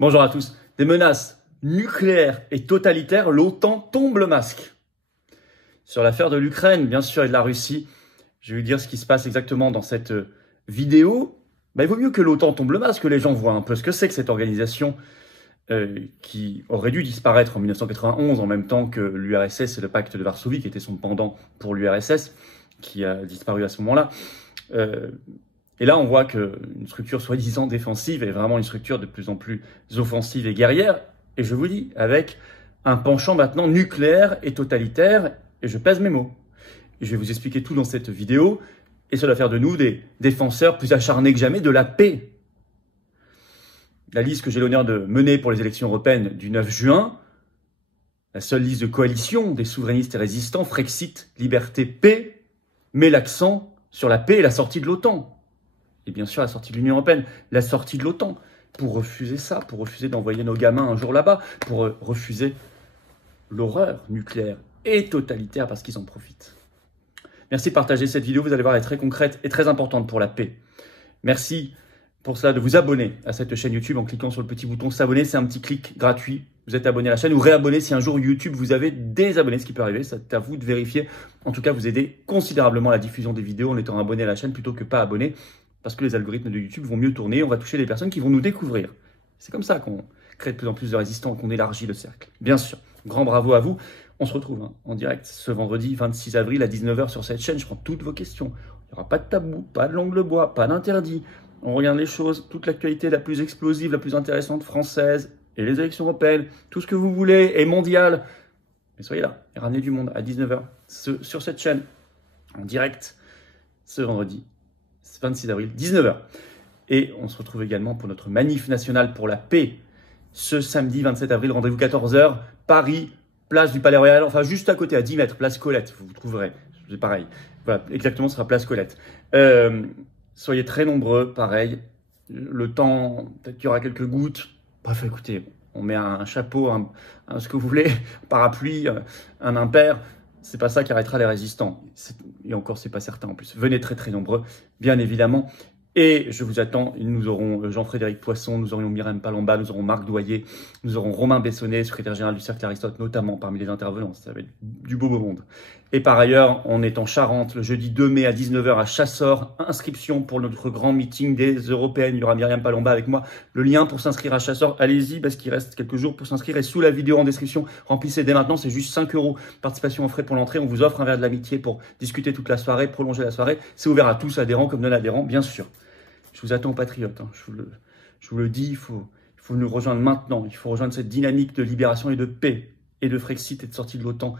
Bonjour à tous. Des menaces nucléaires et totalitaires, l'OTAN tombe le masque. Sur l'affaire de l'Ukraine, bien sûr, et de la Russie, je vais vous dire ce qui se passe exactement dans cette vidéo. Il vaut mieux que l'OTAN tombe le masque, que les gens voient un peu ce que c'est que cette organisation qui aurait dû disparaître en 1991 en même temps que l'URSS et le pacte de Varsovie, qui était son pendant pour l'URSS, qui a disparu à ce moment-là. Et là, on voit qu'une structure soi-disant défensive est vraiment une structure de plus en plus offensive et guerrière. Et je vous dis, avec un penchant maintenant nucléaire et totalitaire, et je pèse mes mots. Et je vais vous expliquer tout dans cette vidéo, et cela va faire de nous des défenseurs plus acharnés que jamais de la paix. La liste que j'ai l'honneur de mener pour les élections européennes du 9 juin, la seule liste de coalition des souverainistes et résistants, Frexit, Liberté, Paix, met l'accent sur la paix et la sortie de l'OTAN. Et bien sûr la sortie de l'Union européenne, la sortie de l'OTAN, pour refuser ça, pour refuser d'envoyer nos gamins un jour là-bas, pour refuser l'horreur nucléaire et totalitaire parce qu'ils en profitent. Merci de partager cette vidéo, vous allez voir, elle est très concrète et très importante pour la paix. Merci pour cela de vous abonner à cette chaîne YouTube en cliquant sur le petit bouton s'abonner, c'est un petit clic gratuit. Vous êtes abonné à la chaîne ou réabonné si un jour YouTube vous avez désabonné, ce qui peut arriver, c'est à vous de vérifier. En tout cas, vous aidez considérablement à la diffusion des vidéos en étant abonné à la chaîne plutôt que pas abonné. Parce que les algorithmes de YouTube vont mieux tourner, on va toucher les personnes qui vont nous découvrir. C'est comme ça qu'on crée de plus en plus de résistants, qu'on élargit le cercle. Bien sûr, grand bravo à vous. On se retrouve en direct ce vendredi 26 avril à 19 h sur cette chaîne. Je prends toutes vos questions. Il n'y aura pas de tabou, pas de langue de bois, pas d'interdit. On regarde les choses, toute l'actualité la plus explosive, la plus intéressante française, et les élections européennes, tout ce que vous voulez, et mondial. Mais soyez là, et ramenez du monde à 19 h sur cette chaîne, en direct, ce vendredi 26 avril, 19 h. Et on se retrouve également pour notre manif national pour la paix, ce samedi 27 avril, rendez-vous 14 h, Paris, place du Palais Royal, enfin juste à côté, à 10 mètres, place Colette, vous trouverez, c'est pareil. Voilà, exactement, ce sera place Colette. Soyez très nombreux, pareil. Le temps, peut-être qu'il y aura quelques gouttes. Bref, écoutez, on met un chapeau, ce que vous voulez, un parapluie, un impair. C'est pas ça qui arrêtera les résistants. Et encore, c'est pas certain en plus. Venez très très nombreux, bien évidemment. Et je vous attends. Nous aurons Jean-Frédéric Poisson, nous aurons Myriam Palomba, nous aurons Marc Doyer, nous aurons Romain Bessonnet, secrétaire général du Cercle Aristote, notamment parmi les intervenants. Ça va être du beau monde. Et par ailleurs, on est en Charente le jeudi 2 mai à 19 h à Chassors. Inscription pour notre grand meeting des Européennes. Il y aura Myriam Palomba avec moi. Le lien pour s'inscrire à Chassors, allez-y parce qu'il reste quelques jours pour s'inscrire. Et sous la vidéo en description, remplissez dès maintenant. C'est juste 5 €. Participation en frais pour l'entrée. On vous offre un verre de l'amitié pour discuter toute la soirée, prolonger la soirée. C'est ouvert à tous, adhérents comme non-adhérents, bien sûr. Je vous attends, patriotes. Je vous le dis, il faut nous rejoindre maintenant. Il faut rejoindre cette dynamique de libération et de paix et de Frexit et de sortie de l'OTAN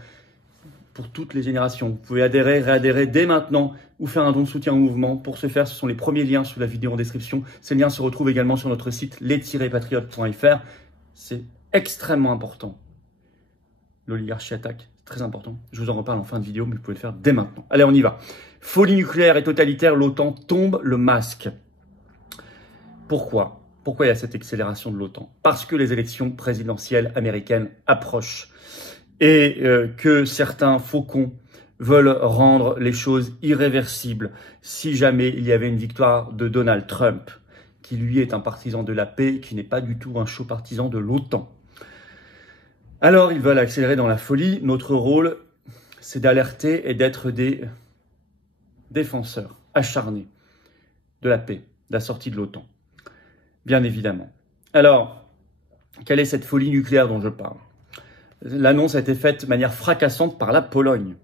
pour toutes les générations. Vous pouvez adhérer, réadhérer dès maintenant ou faire un don de soutien au mouvement. Pour ce faire, ce sont les premiers liens sous la vidéo en description. Ces liens se retrouvent également sur notre site les-patriotes.fr. C'est extrêmement important. L'oligarchie attaque, c'est très important. Je vous en reparle en fin de vidéo, mais vous pouvez le faire dès maintenant. Allez, on y va. Folie nucléaire et totalitaire, l'OTAN tombe le masque. Pourquoi il y a cette accélération de l'OTAN? Parce que les élections présidentielles américaines approchent et que certains faucons veulent rendre les choses irréversibles si jamais il y avait une victoire de Donald Trump, qui lui est un partisan de la paix, qui n'est pas du tout un chaud partisan de l'OTAN. Alors ils veulent accélérer dans la folie. Notre rôle, c'est d'alerter et d'être des défenseurs acharnés de la paix, de la sortie de l'OTAN. Bien évidemment. Alors, quelle est cette folie nucléaire dont je parle? L'annonce a été faite de manière fracassante par la Pologne.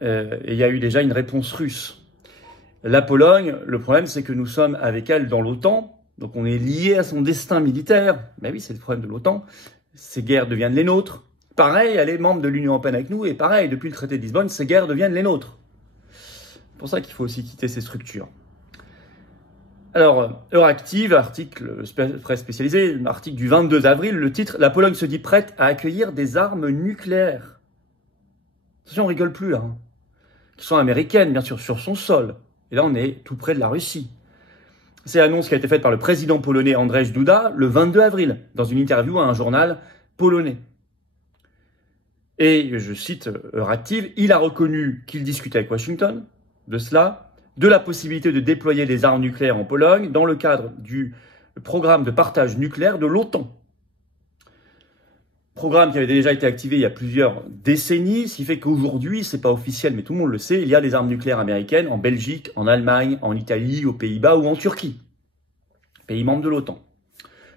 Et il y a eu déjà une réponse russe. La Pologne, le problème, c'est que nous sommes avec elle dans l'OTAN, donc on est lié à son destin militaire. Ben oui, c'est le problème de l'OTAN. Ces guerres deviennent les nôtres. Pareil, elle est membre de l'Union européenne avec nous, et pareil, depuis le traité de Lisbonne, ces guerres deviennent les nôtres. C'est pour ça qu'il faut aussi quitter ces structures. Alors, Euractiv, article très spécialisé, article du 22 avril, le titre « La Pologne se dit prête à accueillir des armes nucléaires ». Attention, on rigole plus là. Hein. Qui sont américaines, bien sûr, sur son sol. Et là, on est tout près de la Russie. C'est l'annonce qui a été faite par le président polonais Andrzej Duda le 22 avril, dans une interview à un journal polonais. Et je cite Euractiv, il a reconnu qu'il discutait avec Washington de cela, de la possibilité de déployer des armes nucléaires en Pologne dans le cadre du le programme de partage nucléaire de l'OTAN. Programme qui avait déjà été activé il y a plusieurs décennies, ce qui fait qu'aujourd'hui, c'est pas officiel, mais tout le monde le sait, il y a des armes nucléaires américaines en Belgique, en Allemagne, en Italie, aux Pays-Bas ou en Turquie, pays membres de l'OTAN.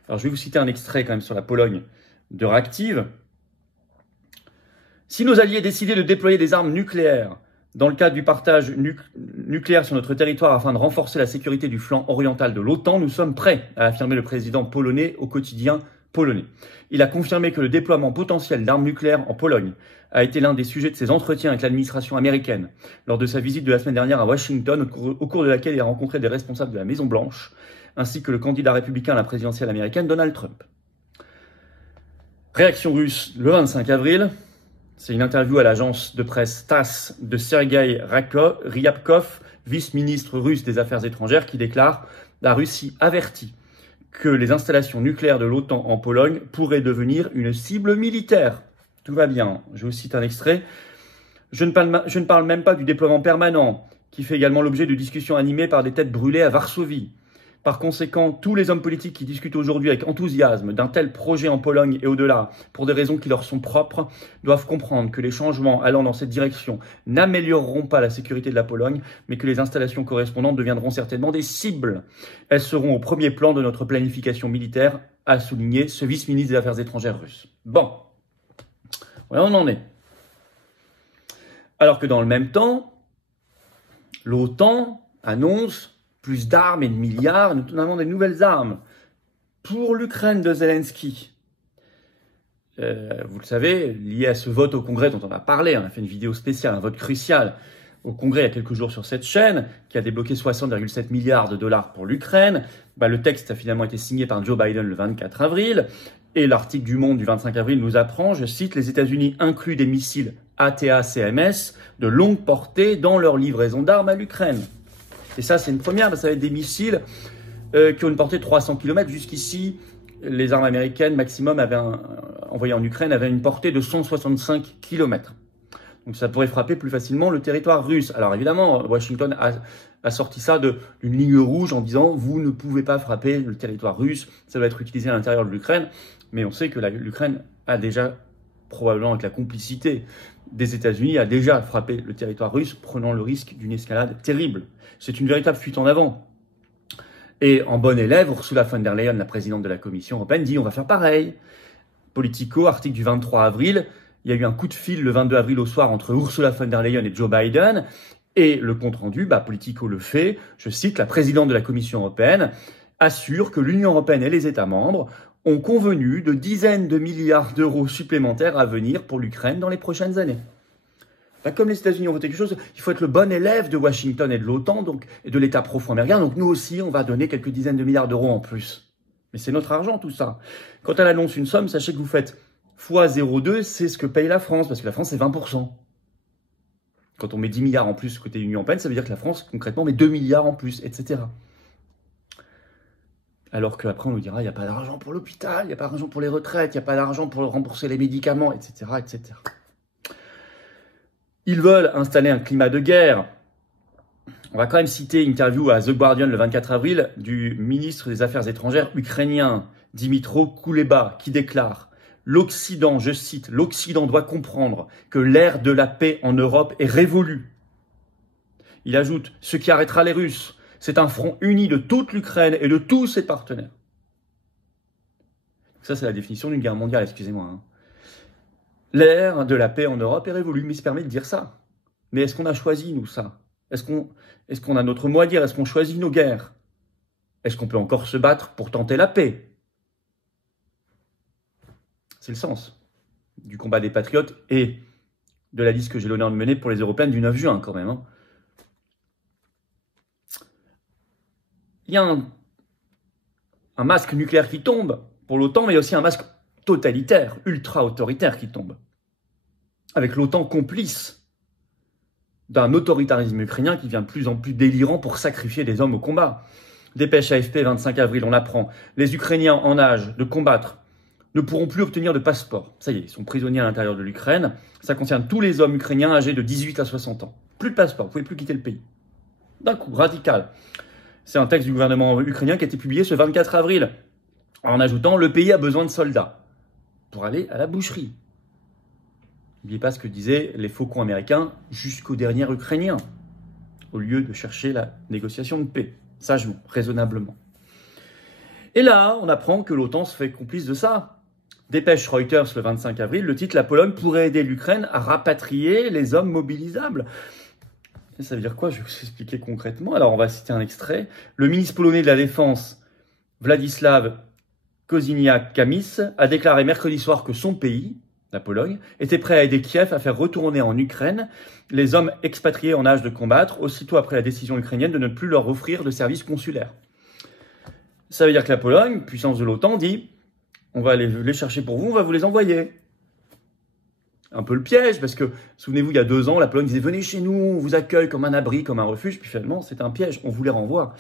Alors je vais vous citer un extrait quand même sur la Pologne de Réactive. Si nos alliés décidaient de déployer des armes nucléaires dans le cadre du partage nucléaire sur notre territoire afin de renforcer la sécurité du flanc oriental de l'OTAN, nous sommes prêts, a affirmé le président polonais au quotidien polonais. Il a confirmé que le déploiement potentiel d'armes nucléaires en Pologne a été l'un des sujets de ses entretiens avec l'administration américaine lors de sa visite de la semaine dernière à Washington, au cours de laquelle il a rencontré des responsables de la Maison-Blanche, ainsi que le candidat républicain à la présidentielle américaine, Donald Trump. Réaction russe le 25 avril. C'est une interview à l'agence de presse TASS de Sergei Ryabkov, vice-ministre russe des Affaires étrangères, qui déclare « La Russie avertit que les installations nucléaires de l'OTAN en Pologne pourraient devenir une cible militaire. » Tout va bien. Je vous cite un extrait. Je ne parle même pas du déploiement permanent, qui fait également l'objet de discussions animées par des têtes brûlées à Varsovie. Par conséquent, tous les hommes politiques qui discutent aujourd'hui avec enthousiasme d'un tel projet en Pologne et au-delà, pour des raisons qui leur sont propres, doivent comprendre que les changements allant dans cette direction n'amélioreront pas la sécurité de la Pologne, mais que les installations correspondantes deviendront certainement des cibles. Elles seront au premier plan de notre planification militaire, a souligné ce vice-ministre des Affaires étrangères russe. Bon, voilà, on en est. Alors que dans le même temps, l'OTAN annonce plus d'armes et de milliards, notamment des nouvelles armes pour l'Ukraine de Zelensky. Vous le savez, lié à ce vote au Congrès dont on a parlé, on a fait une vidéo spéciale, un vote crucial au Congrès il y a quelques jours sur cette chaîne, qui a débloqué 60,7 milliards de dollars pour l'Ukraine. Le texte a finalement été signé par Joe Biden le 24 avril, et l'article du Monde du 25 avril nous apprend, je cite, « Les États-Unis incluent des missiles ATA-CMS de longue portée dans leur livraison d'armes à l'Ukraine ». Et ça, c'est une première, ça va être des missiles qui ont une portée de 300 km. Jusqu'ici, les armes américaines maximum envoyées en Ukraine avaient une portée de 165 km. Donc ça pourrait frapper plus facilement le territoire russe. Alors évidemment, Washington a sorti ça d'une ligne rouge en disant « vous ne pouvez pas frapper le territoire russe, ça doit être utilisé à l'intérieur de l'Ukraine ». Mais on sait que l'Ukraine a déjà, probablement avec la complicité des États-Unis, a déjà frappé le territoire russe, prenant le risque d'une escalade terrible. C'est une véritable fuite en avant. Et en bonne élève, Ursula von der Leyen, la présidente de la Commission européenne, dit « on va faire pareil ». Politico, article du 23 avril, il y a eu un coup de fil le 22 avril au soir entre Ursula von der Leyen et Joe Biden, et le compte-rendu, Politico le fait, je cite, « la présidente de la Commission européenne assure que l'Union européenne et les États membres ont convenu de dizaines de milliards d'euros supplémentaires à venir pour l'Ukraine dans les prochaines années. » Comme les États-Unis ont voté quelque chose, il faut être le bon élève de Washington et de l'OTAN et de l'État profond américain. Donc nous aussi, on va donner quelques dizaines de milliards d'euros en plus. Mais c'est notre argent tout ça. Quand elle annonce une somme, sachez que vous faites x 0,2, c'est ce que paye la France, parce que la France c'est 20%. Quand on met 10 milliards en plus côté Union européenne, ça veut dire que la France concrètement met 2 milliards en plus, etc. Alors qu'après on nous dira, il n'y a pas d'argent pour l'hôpital, il n'y a pas d'argent pour les retraites, il n'y a pas d'argent pour rembourser les médicaments, etc., etc. Ils veulent installer un climat de guerre. On va quand même citer une interview à The Guardian le 24 avril du ministre des Affaires étrangères ukrainien, Dmytro Kuleba, qui déclare « L'Occident, je cite, l'Occident doit comprendre que l'ère de la paix en Europe est révolue. » Il ajoute « Ce qui arrêtera les Russes, c'est un front uni de toute l'Ukraine et de tous ses partenaires. » Ça, c'est la définition d'une guerre mondiale, excusez-moi. L'ère de la paix en Europe est révolue, mais il se permet de dire ça. Mais est-ce qu'on a choisi, nous, ça? Est-ce qu'on a notre mot à dire? Est-ce qu'on choisit nos guerres? Est-ce qu'on peut encore se battre pour tenter la paix? C'est le sens du combat des patriotes et de la liste que j'ai l'honneur de mener pour les européennes du 9 juin, quand même. Il y a un masque nucléaire qui tombe pour l'OTAN, mais il y a aussi un masque totalitaire, ultra-autoritaire qui tombe. Avec l'OTAN complice d'un autoritarisme ukrainien qui devient de plus en plus délirant pour sacrifier des hommes au combat. Dépêche AFP, 25 avril, on apprend. Les Ukrainiens en âge de combattre ne pourront plus obtenir de passeport. Ça y est, ils sont prisonniers à l'intérieur de l'Ukraine. Ça concerne tous les hommes ukrainiens âgés de 18 à 60 ans. Plus de passeport, vous ne pouvez plus quitter le pays. D'un coup, radical. C'est un texte du gouvernement ukrainien qui a été publié ce 24 avril, en ajoutant « Le pays a besoin de soldats pour aller à la boucherie ». N'oubliez pas ce que disaient les faucons américains jusqu'au dernier Ukrainien, au lieu de chercher la négociation de paix, sagement, raisonnablement. Et là, on apprend que l'OTAN se fait complice de ça. Dépêche Reuters le 25 avril, le titre « La Pologne pourrait aider l'Ukraine à rapatrier les hommes mobilisables ». Ça veut dire quoi? Je vais vous expliquer concrètement. Alors, on va citer un extrait. Le ministre polonais de la Défense, Władysław Kosiniak-Kamysz, a déclaré mercredi soir que son pays, la Pologne, était prêt à aider Kiev à faire retourner en Ukraine les hommes expatriés en âge de combattre, aussitôt après la décision ukrainienne de ne plus leur offrir de services consulaires. Ça veut dire que la Pologne, puissance de l'OTAN, dit « On va les chercher pour vous, on va vous les envoyer ». Un peu le piège, parce que, souvenez-vous, il y a 2 ans, la Pologne disait « Venez chez nous, on vous accueille comme un abri, comme un refuge », puis finalement, c'est un piège, on vous les renvoie.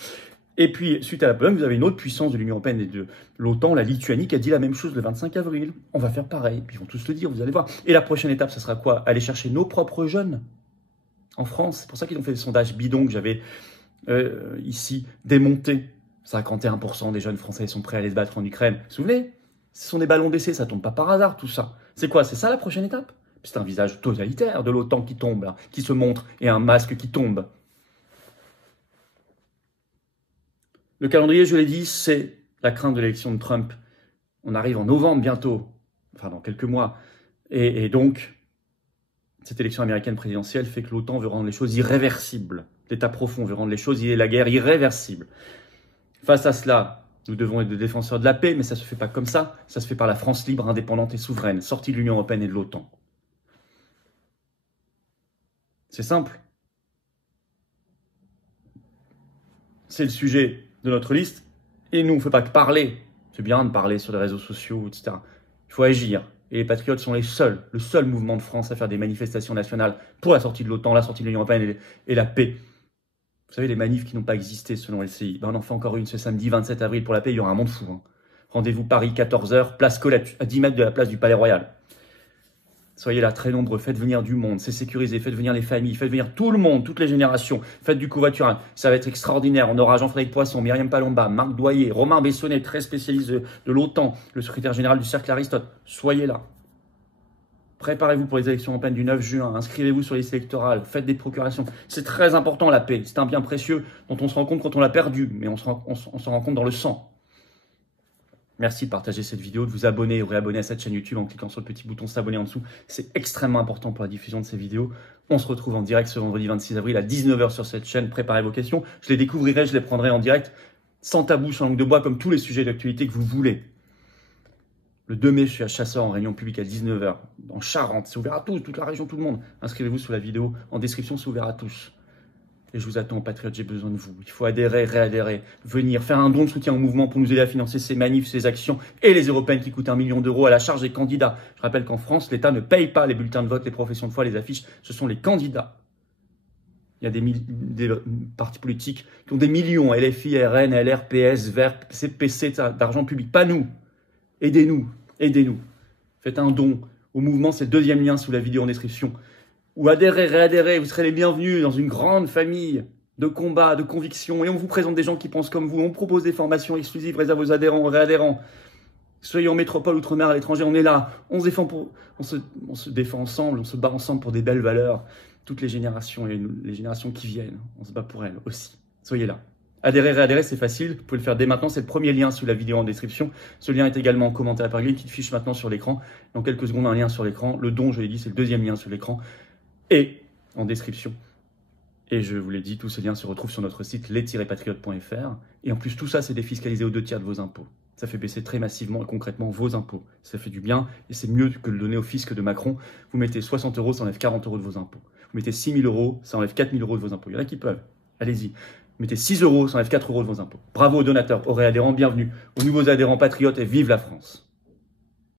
Et puis, suite à la Pologne, vous avez une autre puissance de l'Union européenne et de l'OTAN, la Lituanie, qui a dit la même chose le 25 avril. On va faire pareil, puis ils vont tous le dire, vous allez voir. Et la prochaine étape, ce sera quoi? Aller chercher nos propres jeunes en France. C'est pour ça qu'ils ont fait des sondages bidons que j'avais ici démontés. 51% des jeunes Français sont prêts à aller se battre en Ukraine. Vous vous souvenez? Ce sont des ballons d'essai, ça tombe pas par hasard, tout ça. C'est quoi? C'est ça la prochaine étape? C'est un visage totalitaire de l'OTAN qui tombe, là, qui se montre, et un masque qui tombe. Le calendrier, je l'ai dit, c'est la crainte de l'élection de Trump. On arrive en novembre bientôt, enfin dans quelques mois. Et donc, cette élection américaine présidentielle fait que l'OTAN veut rendre les choses irréversibles. L'État profond veut rendre les choses et la guerre irréversible. Face à cela, nous devons être des défenseurs de la paix, mais ça ne se fait pas comme ça. Ça se fait par la France libre, indépendante et souveraine, sortie de l'Union européenne et de l'OTAN. C'est simple. C'est le sujet de notre liste. Et nous, on ne fait pas que parler. C'est bien de parler sur les réseaux sociaux, etc. Il faut agir. Et les Patriotes sont le seul mouvement de France à faire des manifestations nationales pour la sortie de l'OTAN, la sortie de l'Union européenne et la paix. Vous savez, les manifs qui n'ont pas existé selon LCI. Ben, on en fait encore une ce samedi 27 avril pour la paix. Il y aura un monde fou. Hein. Rendez-vous Paris, 14h, place Colette, à 10 mètres de la place du Palais Royal. Soyez là, très nombreux, faites venir du monde, c'est sécurisé, faites venir les familles, faites venir tout le monde, toutes les générations, faites du covoiturage, ça va être extraordinaire. On aura Jean-Frédéric Poisson, Myriam Palomba, Marc Doyer, Romain Bessonnet, très spécialiste de l'OTAN, le secrétaire général du Cercle Aristote. Soyez là. Préparez-vous pour les élections européennes du 9 juin, inscrivez-vous sur les listes électorales, faites des procurations. C'est très important la paix, c'est un bien précieux dont on se rend compte quand on l'a perdu, mais on s'en rend compte dans le sang. Merci de partager cette vidéo, de vous abonner ou réabonner à cette chaîne YouTube en cliquant sur le petit bouton s'abonner en dessous. C'est extrêmement important pour la diffusion de ces vidéos. On se retrouve en direct ce vendredi 26 avril à 19h sur cette chaîne. Préparez vos questions. Je les découvrirai, je les prendrai en direct, sans tabou, sans langue de bois, comme tous les sujets d'actualité que vous voulez. Le 2 mai, je suis à Chasseurs en réunion publique à 19h, en Charente. C'est ouvert à tous, toute la région, tout le monde. Inscrivez-vous sous la vidéo. En description, c'est ouvert à tous. Et je vous attends, Patriotes, j'ai besoin de vous. Il faut adhérer, réadhérer, venir, faire un don de soutien au mouvement pour nous aider à financer ces manifs, ces actions et les européennes qui coûtent 1 million d'euros à la charge des candidats. Je rappelle qu'en France, l'État ne paye pas les bulletins de vote, les professions de foi, les affiches. Ce sont les candidats. Il y a des partis politiques qui ont des millions, LFI, RN, LR, PS, Vert, CPC, d'argent public. Pas nous. Aidez-nous, aidez-nous. Faites un don au mouvement, c'est le 2e lien sous la vidéo en description. Ou adhérez, réadhérez, vous serez les bienvenus dans une grande famille de combat, de conviction. Et on vous présente des gens qui pensent comme vous. On propose des formations exclusives réservées aux adhérents, aux réadhérents. Soyez en métropole, outre-mer, à l'étranger, on est là. On se défend ensemble, on se bat ensemble pour des belles valeurs. Toutes les générations et les générations qui viennent, on se bat pour elles aussi. Soyez là. Adhérer, réadhérer, c'est facile. Vous pouvez le faire dès maintenant. C'est le premier lien sous la vidéo en description. Ce lien est également en commentaire par une petite fiche maintenant sur l'écran. Dans quelques secondes, un lien sur l'écran. Le don, je l'ai dit, c'est le 2e lien sur l'écran. Et en description. Et je vous l'ai dit, tous ces liens se retrouvent sur notre site les-patriotes.fr. Et en plus, tout ça, c'est défiscalisé aux 2/3 de vos impôts. Ça fait baisser très massivement et concrètement vos impôts. Ça fait du bien et c'est mieux que le donner au fisc de Macron. Vous mettez 60 €, ça enlève 40 € de vos impôts. Vous mettez 6 000 €, ça enlève 4 000 € de vos impôts. Il y en a qui peuvent. Allez-y. Vous mettez 6 €, ça enlève 4 € de vos impôts. Bravo aux donateurs, aux réadhérents, bienvenue aux nouveaux adhérents patriotes et vive la France.